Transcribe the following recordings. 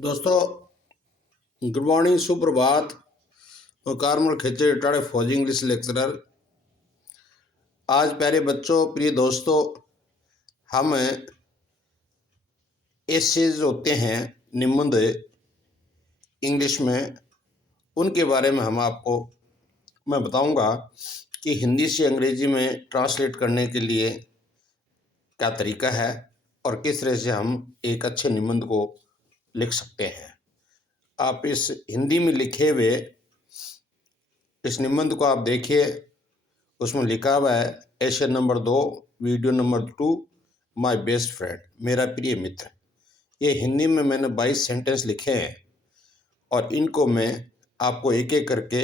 दोस्तों, good morning, सुप्रभात। और कारमल खेचे रिटायर्ड फौजी इंग्लिश लेक्चरर। आज प्यारे बच्चों, प्रिय दोस्तों, हम एसेज होते हैं निबंध इंग्लिश में, उनके बारे में मैं बताऊंगा कि हिंदी से अंग्रेजी में ट्रांसलेट करने के लिए क्या तरीका है और किस तरह से हम एक अच्छे निबंध को लिख सकते हैं। आप इस हिंदी में लिखे हुए इस निबंध को आप देखिए। उसमें लिखा हुआ है एशन number 2, video number 2, my best friend, मेरा प्रिय मित्र। ये हिंदी में मैंने 22 सेंटेंस लिखे हैं और इनको मैं आपको एक एक करके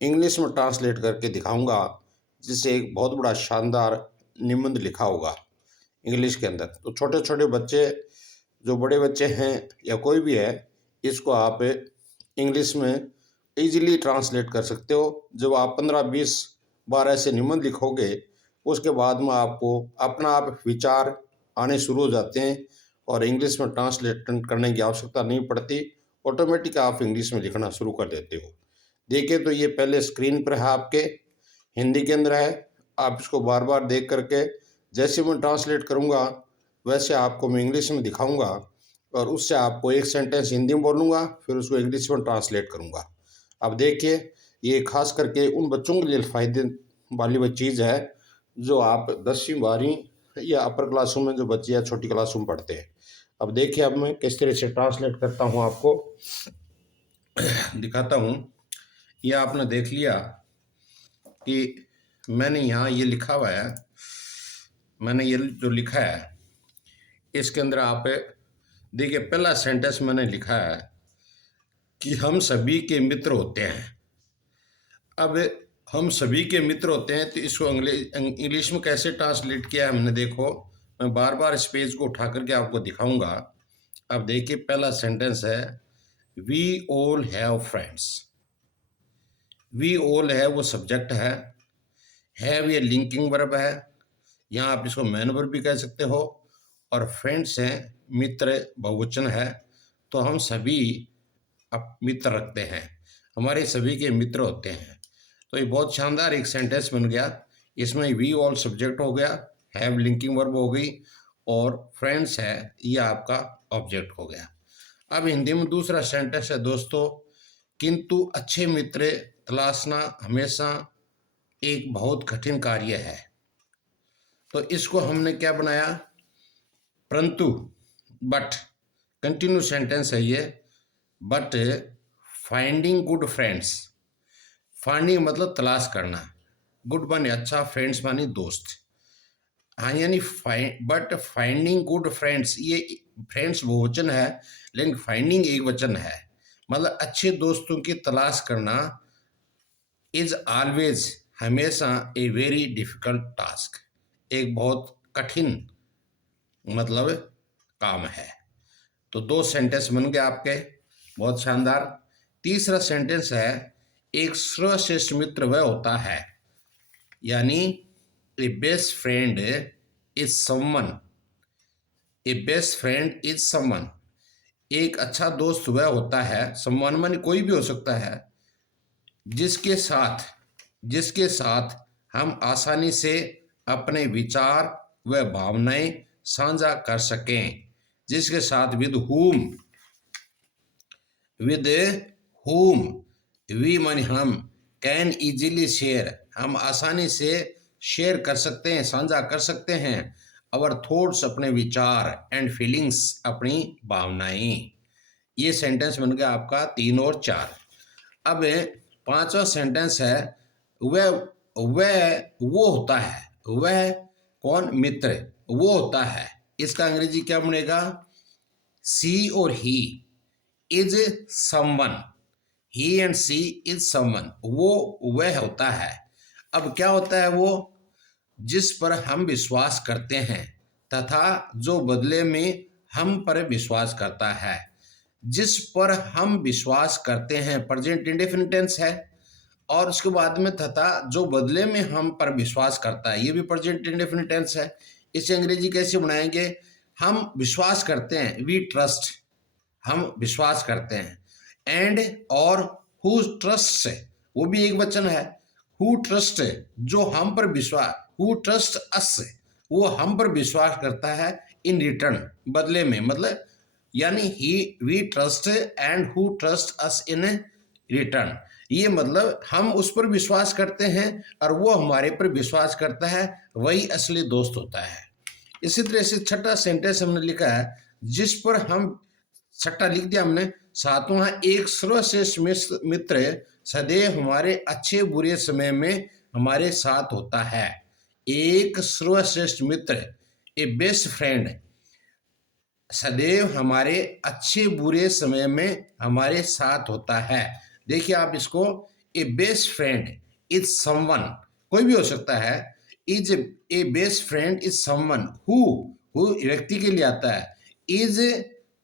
इंग्लिश में ट्रांसलेट करके दिखाऊंगा, जिससे एक बहुत बड़ा शानदार निबंध लिखा होगा इंग्लिश के अंदर। तो छोटे छोटे बच्चे, जो बड़े बच्चे हैं या कोई भी है, इसको आप इंग्लिश में इजीली ट्रांसलेट कर सकते हो। जब आप 15-20 बार ऐसे निबंध लिखोगे, उसके बाद में आपको अपना आप विचार आने शुरू हो जाते हैं और इंग्लिश में ट्रांसलेट करने की आवश्यकता नहीं पड़ती। ऑटोमेटिक आप इंग्लिश में लिखना शुरू कर देते हो। देखिए, तो ये पहले स्क्रीन पर है, आपके हिंदी के अंदर है। आप इसको बार बार देख करके, जैसे मैं ट्रांसलेट करूँगा वैसे आपको मैं इंग्लिश में दिखाऊँगा और उससे आपको एक सेंटेंस हिंदी में बोलूँगा, फिर उसको इंग्लिश में ट्रांसलेट करूँगा। अब देखिए, ये खास करके उन बच्चों के लिए फ़ायदे वाली वो चीज़ है जो आप 10वीं 12वीं या अपर क्लासों में जो बच्चे या छोटी क्लासों में पढ़ते हैं। अब देखिए, अब मैं किस तरह से ट्रांसलेट करता हूँ, आपको दिखाता हूँ। ये आपने देख लिया कि मैंने यहाँ ये लिखा हुआ है। मैंने ये जो लिखा है इसके अंदर आप देखिए, पहला सेंटेंस मैंने लिखा है कि हम सभी के मित्र होते हैं। अब हम सभी के मित्र होते हैं, तो इसको इंग्लिश में कैसे ट्रांसलेट किया है हमने, देखो। मैं बार बार इस पेज को उठा करके आपको दिखाऊंगा। अब देखिए, पहला सेंटेंस है we all have friends. We all है वो सब्जेक्ट है, हैव ये लिंकिंग वर्ब है, यहाँ आप इसको मैन वर्ब भी कह सकते हो, और फ्रेंड्स हैं मित्र, बहुवचन है। तो हम सभी मित्र रखते हैं, हमारे सभी के मित्र होते हैं। तो ये बहुत शानदार एक सेंटेंस बन गया। इसमें वी ऑल सब्जेक्ट हो गया, हैव लिंकिंग वर्ब हो गई, और फ्रेंड्स है ये आपका ऑब्जेक्ट हो गया। अब हिंदी में दूसरा सेंटेंस है दोस्तों, किंतु अच्छे मित्र तलाशना हमेशा एक बहुत कठिन कार्य है। तो इसको हमने क्या बनाया, परंतु, बट, कंटिन्यू सेंटेंस है ये। But finding good friends, finding मतलब तलाश करना, गुड माने अच्छा, फ्रेंड्स माने दोस्त। हाँ, यानी बट फाइंडिंग गुड फ्रेंड्स, ये फ्रेंड्स बहुवचन है लेकिन फाइंडिंग एक वचन है। मतलब अच्छे दोस्तों की तलाश करना इज ऑलवेज, हमेशा, ए वेरी डिफिकल्ट टास्क, एक बहुत कठिन मतलब काम है। तो दो सेंटेंस बन गए आपके, बहुत शानदार। तीसरा सेंटेंस है एक सर्वश्रेष्ठ मित्र वह होता है, यानी ए best friend is someone. A best friend is someone, एक अच्छा दोस्त वह होता है, समवन माने कोई भी हो सकता है, जिसके साथ हम आसानी से अपने विचार व भावनाएं साझा कर सकें। जिसके साथ विद whom वी माने हम, कैन इजीली शेयर, हम आसानी से शेयर कर सकते हैं, साझा कर सकते हैं, अवर थॉट्स अपने विचार, एंड फीलिंग्स अपनी भावनाएं। ये सेंटेंस बन गया आपका 3 और 4। अब पांचवा सेंटेंस है वह वो होता है, वह कौन, मित्र, वो होता है। इसका अंग्रेजी क्या बनेगा, सी और he is someone, he and she is someone, वो वह होता है। अब क्या होता है वो, जिस पर हम विश्वास करते हैं तथा जो बदले में हम पर विश्वास करता है। जिस पर हम विश्वास करते हैं प्रेजेंट इंडेफिनिट टेंस है, और उसके बाद में तथा जो बदले में हम पर विश्वास करता है, ये भी प्रेजेंट इंडेफिनिट टेंस है। इसे अंग्रेजी कैसे बनाएंगे, हम विश्वास करते हैं, वी ट्रस्ट, हम विश्वास करते हैं। एंड और हु ट्रस्ट, वो भी एक वचन है। हु ट्रस्ट, जो हम पर विश्वास, हु ट्रस्ट अस, वो हम पर विश्वास करता है इन रिटर्न, बदले में, मतलब यानी he we trust and who trust us in return, ये मतलब हम उस पर विश्वास करते हैं और वो हमारे पर विश्वास करता है, वही असली दोस्त होता है। इसी तरह से छठा सेंटेंस हमने लिखा है, जिस पर हम, छठा लिख दिया हमने, सातवां, एक सर्वश्रेष्ठ मित्र सदैव हमारे अच्छे बुरे समय में हमारे साथ होता है। एक सर्वश्रेष्ठ मित्र, ए बेस्ट फ्रेंड, सदैव हमारे अच्छे बुरे समय में हमारे साथ होता है। देखिए आप इसको, ए बेस्ट फ्रेंड इज समवन, कोई भी हो सकता है, is a best friend is someone who व्यक्ति के लिए आता है, इज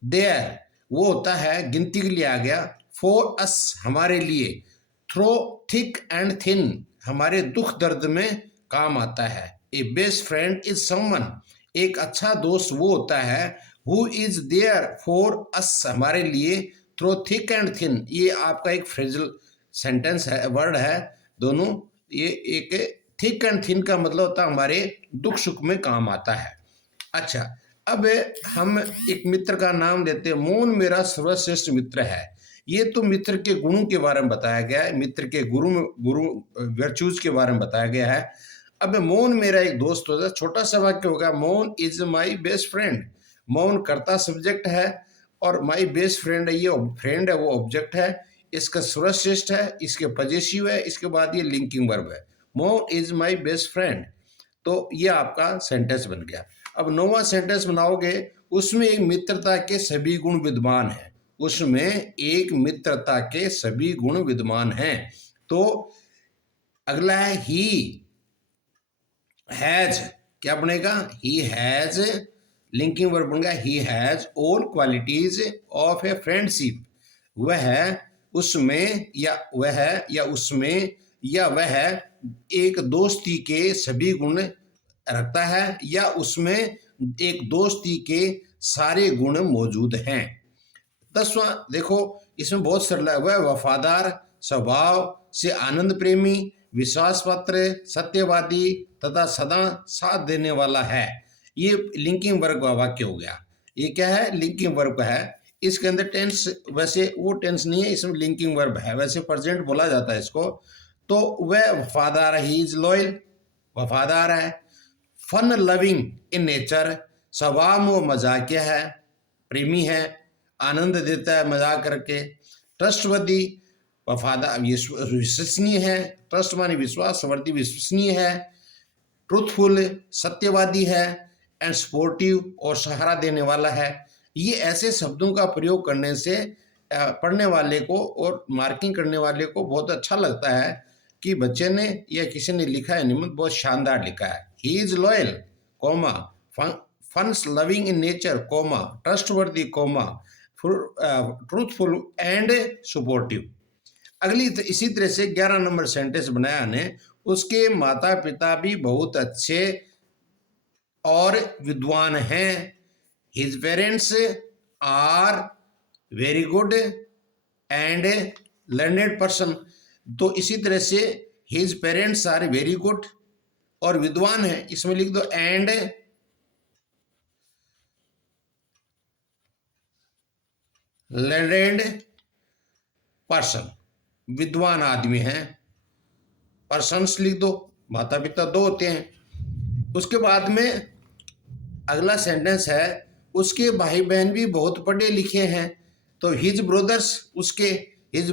देयर वो होता है, गिनती के लिए आ गया, फॉर अस हमारे लिए, थ्रो थिक एंड थिन हमारे दुख दर्द में काम आता है। A best friend is someone, एक अच्छा दोस्त वो होता है, who is there for us हमारे लिए, थ्रो थिक एंड थिन, ये आपका एक फ्रेजल सेंटेंस है, वर्ड है दोनों, ये एक थिक एंड थिन का मतलब होता है हमारे दुख सुख में काम आता है। अच्छा, अब हम एक मित्र का नाम देते हैं, मोहन मेरा सर्वश्रेष्ठ मित्र है। ये तो मित्र के गुणों के बारे में बताया गया है, मित्र के गुरु वर्चूज के बारे में बताया गया है। अब मोहन मेरा एक दोस्त होता है, छोटा सा वाक्य होगा, Mohan is my best friend. Mohan कर्ता सब्जेक्ट है और माई बेस्ट फ्रेंड है, ये फ्रेंड है वो ऑब्जेक्ट है, इसका सर्वश्रेष्ठ है, इसके पजेसिव है, इसके बाद ये लिंकिंग वर्ब है, Mohan is my best friend. तो ये आपका सेंटेंस बन गया। अब नौवां सेंटेंस बनाओगे, उसमें एक मित्रता के सभी गुण विद्यमान हैं, उसमें एक मित्रता के सभी गुण विद्यमान हैं। तो अगला है ही हैज, क्या बनेगा, ही हैज, लिंकिंग वर्ब बन गया, he has all qualities of a friendship, वह उसमें या वह या उसमें या वह एक दोस्ती के सभी गुण रखता है, या उसमें एक दोस्ती के सारे गुण मौजूद हैं। 10वां देखो, इसमें बहुत सरल है, वह वफादार स्वभाव से आनंद प्रेमी, विश्वास पात्र, सत्यवादी तथा सदा साथ देने वाला है। ये लिंकिंग वर्ब का वाक्य हो गया। ये क्या है, लिंकिंग वर्ब का है। इसके अंदर टेंस वैसे वो टेंस नहीं है, इसमें लिंकिंग वर्ब है, वैसे प्रेजेंट बोला जाता है इसको। तो वह वफादार है, ही इज लॉयल, वफादार है। फन लविंग इन नेचर, स्वभाव में मजाकिया है, प्रेमी है, आनंद देता है मजाक करके। ट्रस्टवर्दी, वफादार विश्वसनीय है, ट्रस्ट माने विश्वास, वर्दी विश्वसनीय है। ट्रूथफुल, सत्यवादी है। एंड सपोर्टिव, और सहारा देने वाला है। ये ऐसे शब्दों का प्रयोग करने से पढ़ने वाले को और मार्किंग करने वाले को बहुत अच्छा लगता है कि बच्चे ने या किसी ने लिखा है, निमित बहुत शानदार लिखा है। He is loyal, comma, funs loving in nature, comma, trustworthy, comma, truthful and supportive. अगली इसी तरह से 11 नंबर सेंटेंस बनाया ने, उसके माता पिता भी बहुत अच्छे और विद्वान हैं। His parents are very good and learned person. तो इसी तरह से his parents are very good और विद्वान है, इसमें लिख दो एंड लर्नेड पर्सन, विद्वान आदमी हैं। पर्सन्स लिख दो, माता पिता दो होते हैं। उसके बाद में अगला सेंटेंस है, उसके भाई बहन भी बहुत पढ़े लिखे हैं। तो हिज ब्रोदर्स, उसके, हिज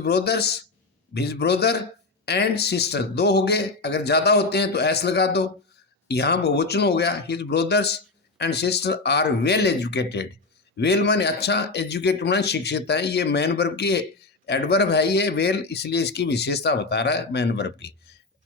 ब्रोदर एंड सिस्टर, दो हो गए। अगर ज़्यादा होते हैं तो एस लगा दो, यहाँ बहुवचन हो गया। His brothers and sister are well educated, well माने अच्छा, एजुकेटेड माने शिक्षित है। ये मैन वर्ब की एडवर्ब है ये वेल, इसलिए इसकी विशेषता बता रहा है मैन वर्ब की।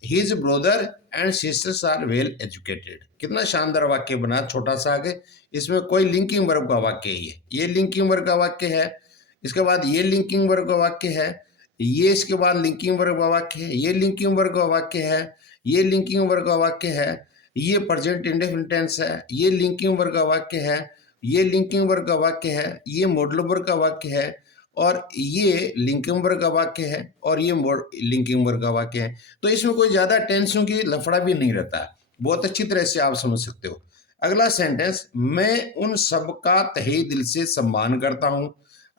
His brother and sisters are well educated. कितना शानदार वाक्य बना, छोटा सा आगे, इसमें कोई लिंकिंग वर्ब का वाक्य ही है, ये लिंकिंग वर्ब का वाक्य है। इसके बाद ये लिंकिंग वर्ब का वाक्य है, ये इसके बाद लिंकिंग वर्ब का वाक्य है, ये लिंकिंग वर्ब का वाक्य है, ये लिंकिंग वर्ब का वाक्य है, ये प्रेजेंट इंडेफिनिट टेंस है, ये लिंकिंग वर्ब का वाक्य है, ये लिंकिंग वर्ग का वाक्य है, ये मॉडल वर्ग का वाक्य है, और ये लिंकिंग वर्ग का वाक्य है, और ये लिंकिंग वर्ग का वाक्य है। तो इसमें कोई ज़्यादा टेंशन की लफड़ा भी नहीं रहता, बहुत अच्छी तरह से आप समझ सकते हो। अगला सेंटेंस, मैं उन सब का तहे दिल से सम्मान करता हूं।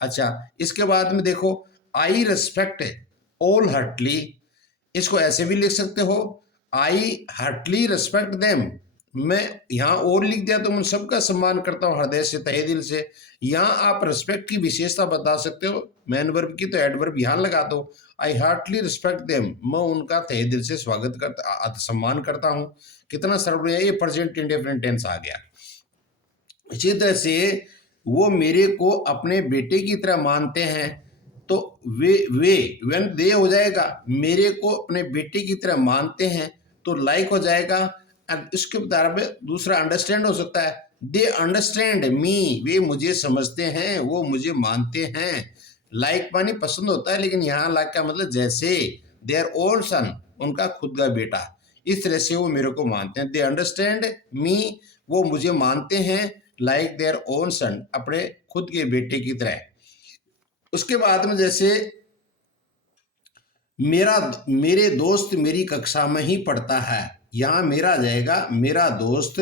अच्छा, इसके बाद में देखो, आई रेस्पेक्ट ऑल हार्टली, इसको ऐसे भी लिख सकते हो, आई हार्टली रेस्पेक्ट देम। मैं यहाँ और लिख दिया तो मैं सबका सम्मान करता हूँ हृदय से, तहे दिल से। यहाँ आप रिस्पेक्ट की विशेषता बता सकते हो, मैन वर्ब की तो एडवर्ब यहाँ लगा दो, आई हार्टली रिस्पेक्ट देम, मैं उनका तहे दिल से स्वागत करता, सम्मान करता हूँ। कितना सरल है, ये प्रेजेंट इंडेफिनिट टेंस आ गया। इसी तरह से वो मेरे को अपने बेटे की तरह मानते हैं, तो वे व्हेन दे हो जाएगा, मेरे को अपने बेटे की तरह मानते हैं, तो लाइक हो जाएगा। अब इसके बता में दूसरा अंडरस्टैंड हो सकता है, दे अंडरस्टैंड मी, वे मुझे समझते हैं, वो मुझे मानते हैं। लाइक मानी पसंद होता है, लेकिन यहाँ लाइक का मतलब जैसे, देयर ओन सन, उनका खुद का बेटा, इस तरह से वो मेरे को मानते हैं। दे अंडरस्टैंड मी, वो मुझे मानते हैं, लाइक देयर ओन सन, अपने खुद के बेटे की तरह। उसके बाद में जैसे मेरे दोस्त मेरी कक्षा में ही पढ़ता है, यहाँ मेरा आ जाएगा, मेरा दोस्त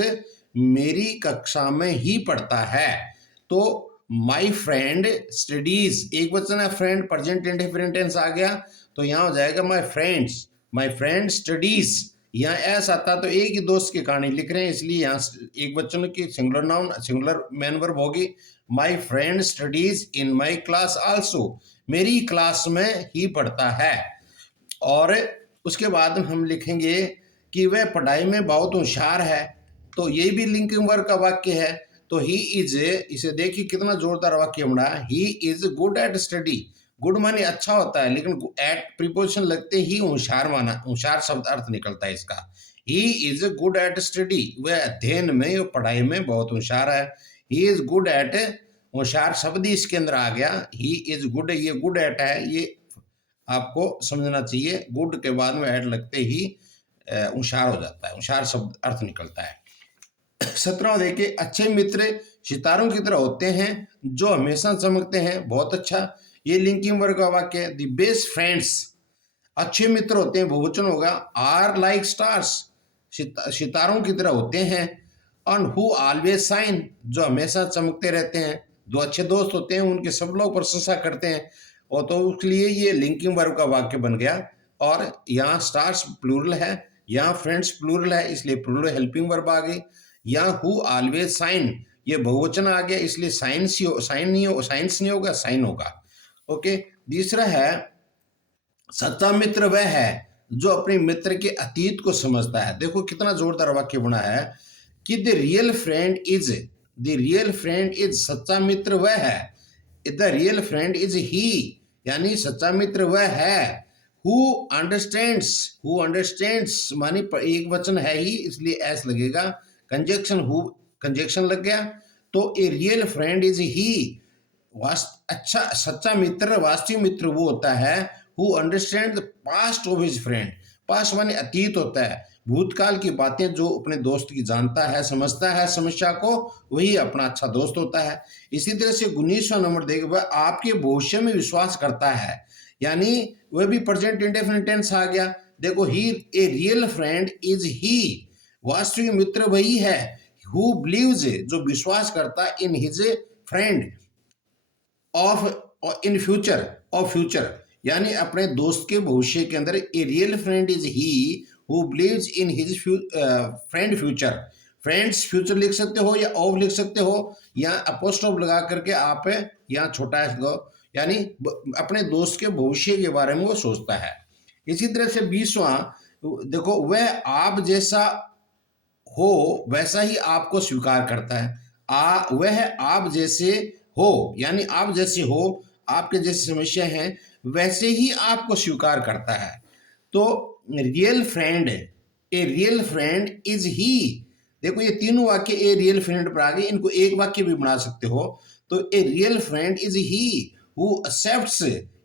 मेरी कक्षा में ही पढ़ता है। तो माई फ्रेंड स्टडीज, एक वचन है फ्रेंड, प्रेजेंट इंडेफिनिट टेंस आ गया, तो यहाँ हो जाएगा माई फ्रेंड स्टडीज। यहाँ एस आता तो एक ही दोस्त की कहानी लिख रहे हैं, इसलिए यहाँ एक वचन की singular noun singular main verb होगी। My friend studies in my class also, मेरी क्लास में ही पढ़ता है। और उसके बाद हम लिखेंगे कि वह पढ़ाई में बहुत होशियार है, तो ये भी लिंकिंग वर्ग का वाक्य है। तो ही इज, इसे देखिए कितना जोरदार वाक्य बना, he is good at study. Good माने अच्छा होता है, लेकिन एट प्रीपोजिशन लगते ही होशियार माना, होशियार शब्द अर्थ निकलता है इसका। He is good at study, वह अध्ययन में, पढ़ाई में बहुत होशियार है। ही इज गुड एट, होशियार शब्द ही इसके अंदर आ गया। ही इज गुड, ये गुड एट है, ये आपको समझना चाहिए। गुड के बाद में एड लगते ही होशियार हो जाता है, होशियार शब्द अर्थ निकलता है। 17वां देखिए, अच्छे मित्र सितारों की तरह होते हैं जो हमेशा चमकते हैं, बहुत अच्छा। ये लिंकिंग वर्ग का वाक्य है। द बेस्ट फ्रेंड्स, अच्छे मित्र होते हैं, बहुवचन होगा, आर लाइक स्टार्स, सितारों की तरह होते हैं। और हु ऑलवेज शाइन, जो हमेशा चमकते रहते हैं। दो अच्छे दोस्त होते हैं, उनके सब लोग प्रशंसा करते हैं, और तो उसके लिए ये लिंकिंग वर्ब का वाक्य बन गया। और यहाँ स्टार्स प्लूरल है, यहाँ फ्रेंड्स प्लूरल है, इसलिए प्लूरल हेल्पिंग वर्ब आ गई। यहाँ हु ऑलवेज साइन, ये बहुवचन आ गया, इसलिए साइंस नहीं होगा, साइन होगा। ओके, दूसरा है, सच्चा मित्र वह है जो अपने मित्र के अतीत को समझता है। देखो कितना जोरदार वाक्य बना है कि द रियल फ्रेंड इज, सच्चा मित्र वह है, द रियल फ्रेंड इज ही, यानी सच्चा मित्र वह है। हु अंडरस्टैंड्स मानी एक वचन है ही, इसलिए एस लगेगा, कंजक्शन लग गया। तो ए रियल फ्रेंड इज ही, अच्छा सच्चा मित्र, वास्तविक मित्र वो होता है who understand the past of his friend. Past माने अतीत होता है, भूतकाल की बातें जो अपने दोस्त की जानता है, समझता है समस्या को, वही अपना अच्छा दोस्त होता है। इसी तरह से 19वां नंबर देखिए, वह आपके भविष्य में विश्वास करता है, यानी वह भी प्रेजेंट इंडेफिनिट टेंस आ गया। देखो, he a real friend is he, वास्तविक मित्र वही है, हु बिलीव्स, जो विश्वास करता है, in his friend of in future, यानी अपने दोस्त के भविष्य के अंदर। ए real friend is he who believes in his friend future. Friends future लिख सकते हो या ऑफ लिख सकते हो, या अपोस्ट्रोफ लगा करके आप यहाँ छोटा है दो, यानी अपने दोस्त के भविष्य के बारे में वो सोचता है। इसी तरह से 20वां देखो, वह आप जैसा हो वैसा ही आपको स्वीकार करता है। वह आप जैसे हो, यानी आप जैसे हो, आपके जैसी समस्या हैं, वैसे ही आपको स्वीकार करता है। तो real friend, A real friend is ही, देखो ये तीनों वाक्य ए रियल फ्रेंड पर आ गए, इनको एक वाक्य भी बना सकते हो। तो ए real friend is he who accepts,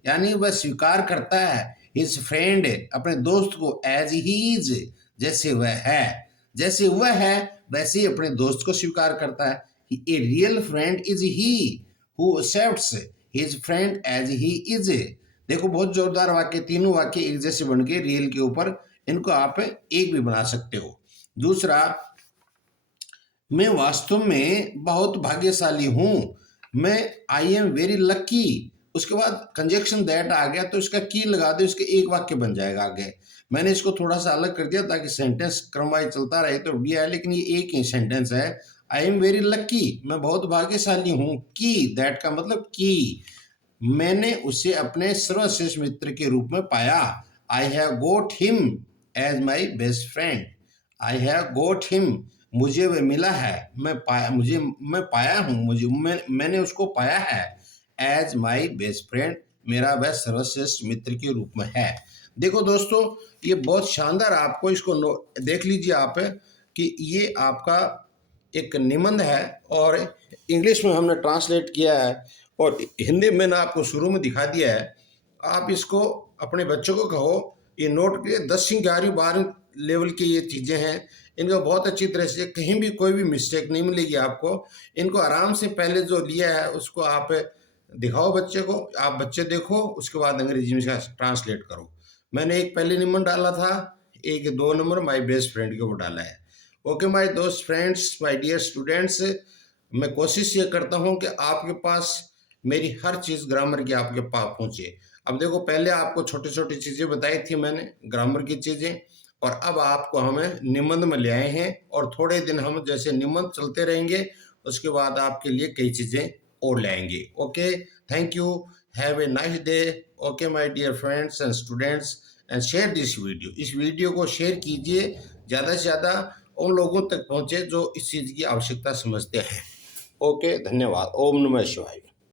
यानी वह स्वीकार करता है, हिज फ्रेंड, अपने दोस्त को, एज ही इज, जैसे वह है, जैसे वह है वैसे ही अपने दोस्त को स्वीकार करता है। A real friend is he who accepts his friend as he is. देखो बहुत जोरदार वाक्य, तीनों वाक्य एक जैसे बन के रियल के ऊपर, इनको आप एक भी बना सकते हो। दूसरा, मैं वास्तव में बहुत भाग्यशाली हूं, मैं आई एम वेरी लकी। उसके बाद कंजक्शन दैट आ गया तो इसका की लगा दो, इसके एक वाक्य बन जाएगा आगे। मैंने इसको थोड़ा सा अलग कर दिया ताकि सेंटेंस क्रमवाइज चलता रहे तो बढ़िया है, लेकिन ये एक ही सेंटेंस है। आई एम वेरी लकी, मैं बहुत भाग्यशाली हूँ। की दैट का मतलब की, मैंने उसे अपने सर्वश्रेष्ठ मित्र के रूप में पाया। I have got him as my best friend. I have got him, मुझे वह मिला है, मैं पाया हूँ, मैंने उसको पाया है। एज माई बेस्ट फ्रेंड, मेरा वह सर्वश्रेष्ठ मित्र के रूप में है। देखो दोस्तों, ये बहुत शानदार, आपको इसको देख लीजिए आप कि ये आपका एक निबंध है और इंग्लिश में हमने ट्रांसलेट किया है और हिंदी में मैंने आपको शुरू में दिखा दिया है। आप इसको अपने बच्चों को कहो, ये नोट के 10वीं 11वीं 12वीं लेवल की ये चीज़ें हैं, इनको बहुत अच्छी तरह से, कहीं भी कोई भी मिस्टेक नहीं मिलेगी आपको। इनको आराम से पहले जो लिया है उसको आप दिखाओ बच्चे को, आप बच्चे देखो, उसके बाद अंग्रेजी में इसका ट्रांसलेट करो। मैंने एक पहले नंबर डाला था, एक 2 नंबर माय बेस्ट फ्रेंड के ऊपर डाला है। ओके माय दोस्त फ्रेंड्स, माय डियर स्टूडेंट्स, मैं कोशिश ये करता हूँ कि आपके पास मेरी हर चीज़ ग्रामर की आपके पास पहुँचे। अब देखो, पहले आपको छोटी छोटी चीज़ें बताई थी मैंने ग्रामर की चीज़ें, और अब आपको हमें निबंध में ले आए हैं और थोड़े दिन हम जैसे निबंध चलते रहेंगे, उसके बाद आपके लिए कई चीज़ें और लाएंगे। Okay, thank you, have a nice day. Okay my dear friends and students, and share this video, इस वीडियो को शेयर कीजिए, ज़्यादा से ज़्यादा उन लोगों तक पहुँचे जो इस चीज़ की आवश्यकता समझते हैं। ओके, धन्यवाद। ओम नमः शिवाय।